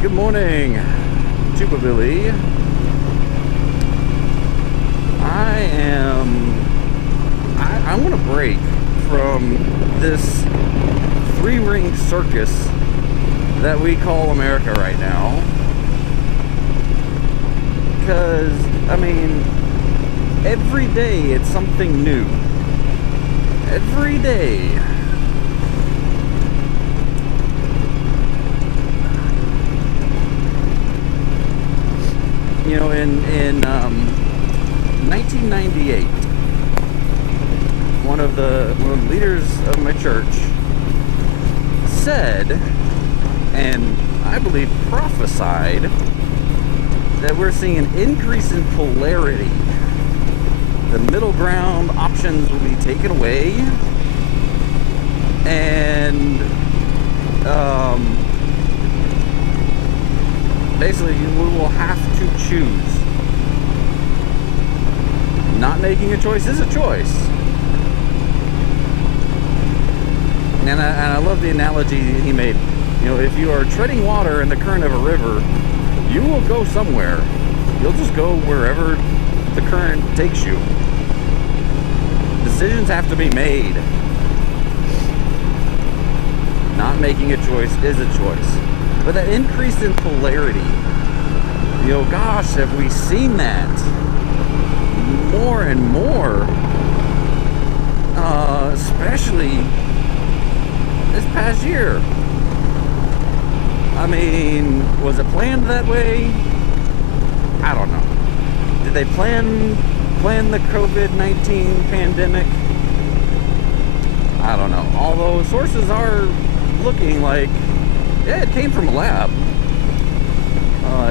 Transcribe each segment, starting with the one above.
Good morning, Tuba Billy. I want to break from this three-ring circus that we call America right now. Because, I mean, every day it's something new. Every day. You know, in 1998, one of the leaders of my church said, and I believe prophesied, that we're seeing an increase in polarity. The middle ground options will be taken away, and basically we will have to choose. Not making a choice is a choice. And I love the analogy he made. You know, if you are treading water in the current of a river, you will go somewhere. You'll just go wherever the current takes you. Decisions have to be made. Not making a choice is a choice. But that increase in polarity, you know, gosh, have we seen that more and more, especially this past year. I mean, was it planned that way? I don't know. Did they plan the COVID-19 pandemic? I don't know. Although sources are looking like, yeah, it came from a lab.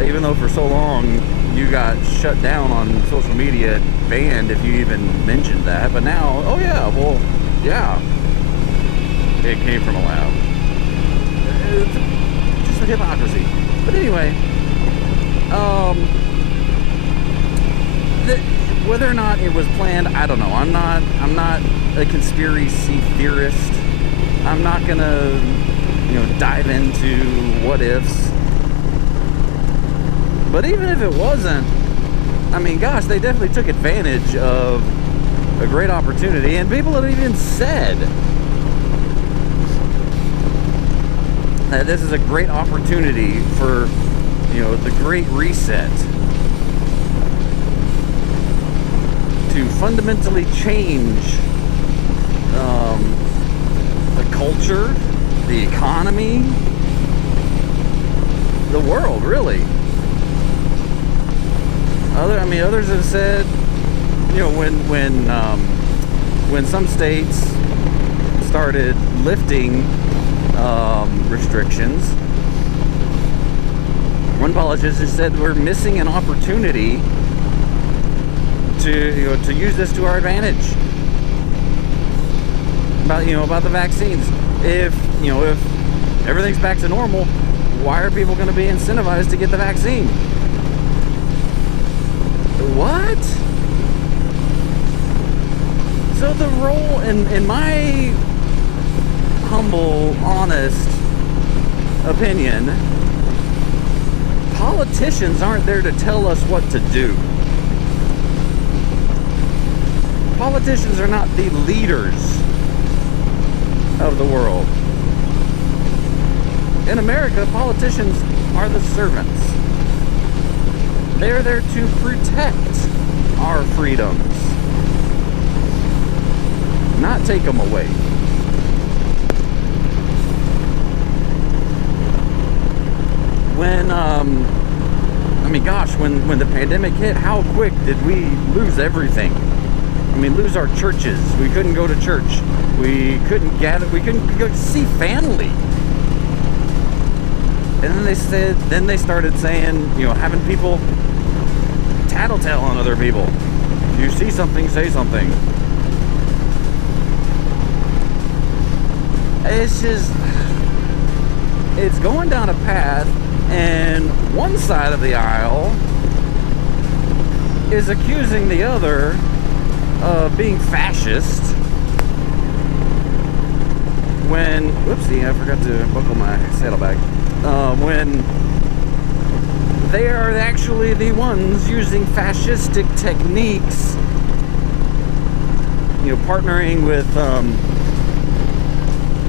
Even though for so long you got shut down on social media, banned if you even mentioned that. But now, oh yeah, well, yeah, it came from a lab. It's just a hypocrisy. But anyway, whether or not it was planned, I don't know. I'm not a conspiracy theorist. I'm not gonna, dive into what ifs. But even if it wasn't, I mean, gosh, they definitely took advantage of a great opportunity. And people have even said that this is a great opportunity for, the Great Reset to fundamentally change the culture, the economy, the world, really. Others have said, when some states started lifting restrictions, one politician said we're missing an opportunity to use this to our advantage. About the vaccines. If everything's back to normal, why are people going to be incentivized to get the vaccine? What? So the role, in my humble, honest opinion, politicians aren't there to tell us what to do. Politicians are not the leaders of the world. In America, politicians are the servants. They're there to protect our freedoms, not take them away. When the pandemic hit, how quick did we lose everything? Lose our churches. We couldn't go to church. We couldn't gather. We couldn't go to see family. And then they started saying, having people tattletale on other people. If you see something, say something. It's going down a path, and one side of the aisle is accusing the other of being fascist when, whoopsie, I forgot to buckle my saddlebag. When they are actually the ones using fascistic techniques, partnering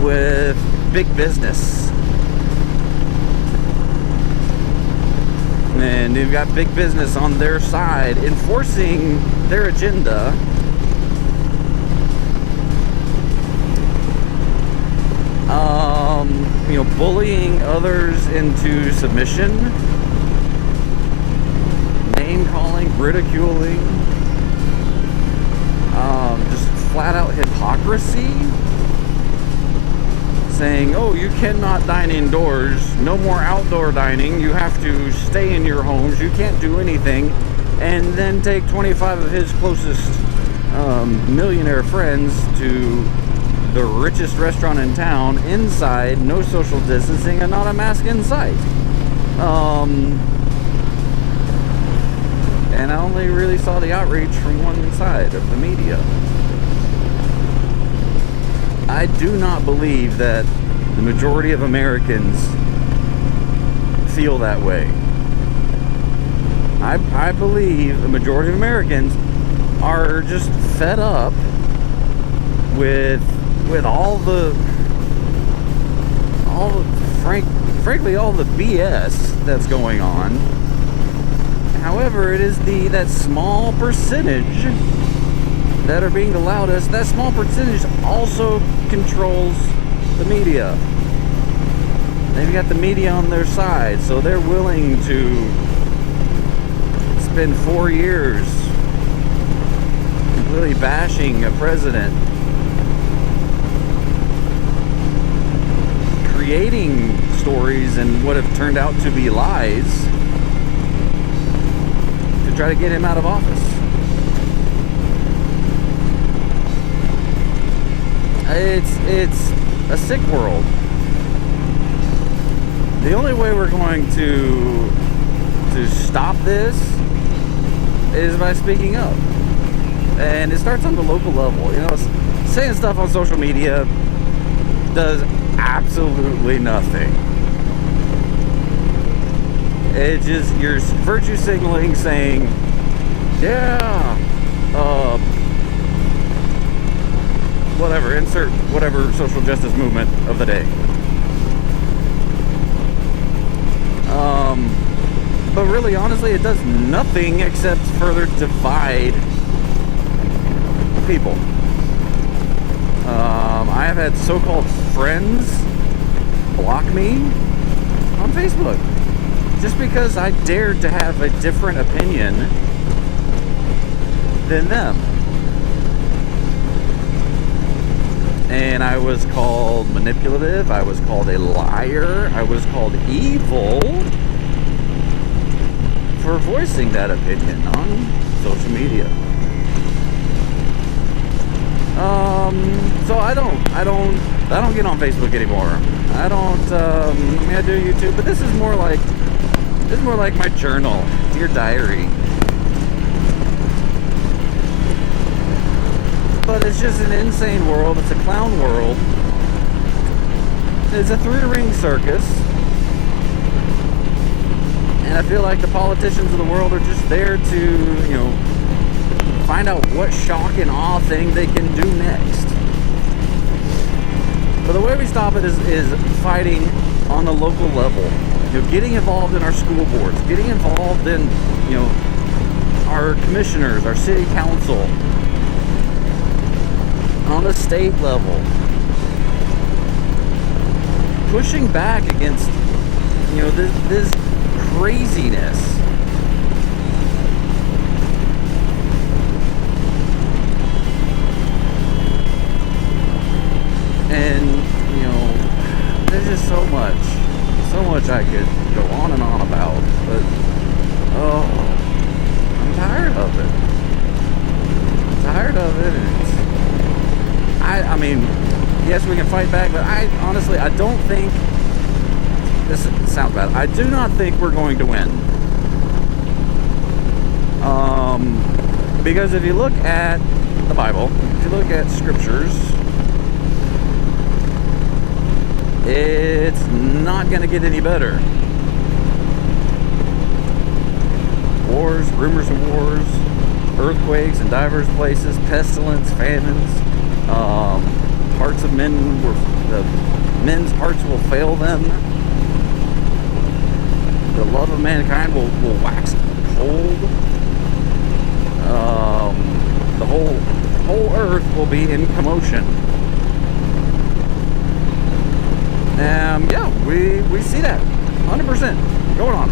with big business. And you've got big business on their side enforcing their agenda. Bullying others into submission, name calling, ridiculing, just flat out hypocrisy, saying, oh, you cannot dine indoors, no more outdoor dining, you have to stay in your homes, you can't do anything, and then take 25 of his closest millionaire friends to the richest restaurant in town, inside, no social distancing, and not a mask in sight. And I only really saw the outreach from one side of the media. I do not believe that the majority of Americans feel that way. I believe the majority of Americans are just fed up with frankly all the BS that's going on. However, it is that small percentage that are being the loudest. That small percentage also controls the media. They've got the media on their side, so they're willing to spend 4 years completely bashing a president, creating stories and what have turned out to be lies to try to get him out of office. It's a sick world. The only way we're going to stop this is by speaking up. And it starts on the local level. Saying stuff on social media does absolutely nothing. It just, you're virtue signaling, saying, yeah, whatever, insert whatever social justice movement of the day. But really, honestly, it does nothing except further divide people. I have had so-called friends block me on Facebook just because I dared to have a different opinion than them. And I was called manipulative, I was called a liar, I was called evil for voicing that opinion on social media. So I don't get on Facebook anymore. I do YouTube, but this is more like my journal, dear diary. But it's just an insane world. It's a clown world. It's a three-ring circus. And I feel like the politicians of the world are just there to, find out what shock and awe thing they can do next. But the way we stop it is fighting on the local level. Getting involved in our school boards, getting involved in, our commissioners, our city council, on the state level, pushing back against, this craziness. And, there's just so much I could go on and on about, but, I'm tired of it. I mean, yes, we can fight back, but I don't think, this sounds bad, I do not think we're going to win. Because if you look at the Bible, if you look at scriptures, it's not going to get any better. wars, rumors of wars, earthquakes in diverse places, pestilence, famines. Hearts of men men's hearts will fail them. The love of mankind will wax cold. The whole earth will be in commotion. Yeah, we see that 100% going on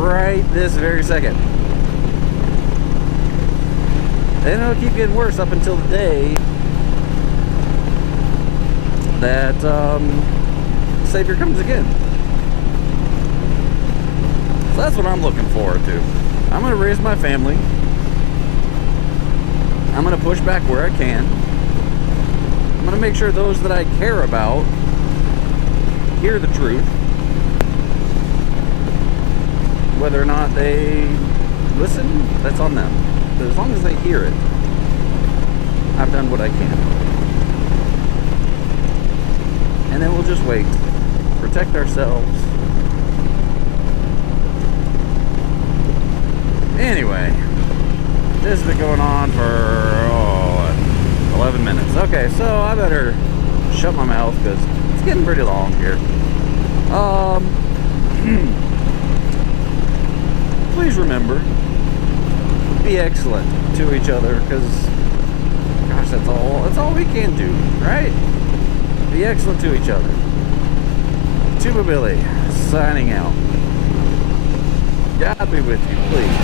right this very second. And it'll keep getting worse up until the day that Savior comes again. So that's what I'm looking forward to. I'm going to raise my family. I'm going to push back where I can. I'm going to make sure those that I care about hear the truth. Whether or not they listen, that's on them. But as long as they hear it, I've done what I can. And then we'll just wait. Protect ourselves. Anyway, this has been going on for 11 minutes. Okay, so I better shut my mouth because it's getting pretty long here. Please remember, be excellent to each other, because gosh, that's all we can do, right? Be excellent to each other. Tuba Billy, signing out. God be with you, please.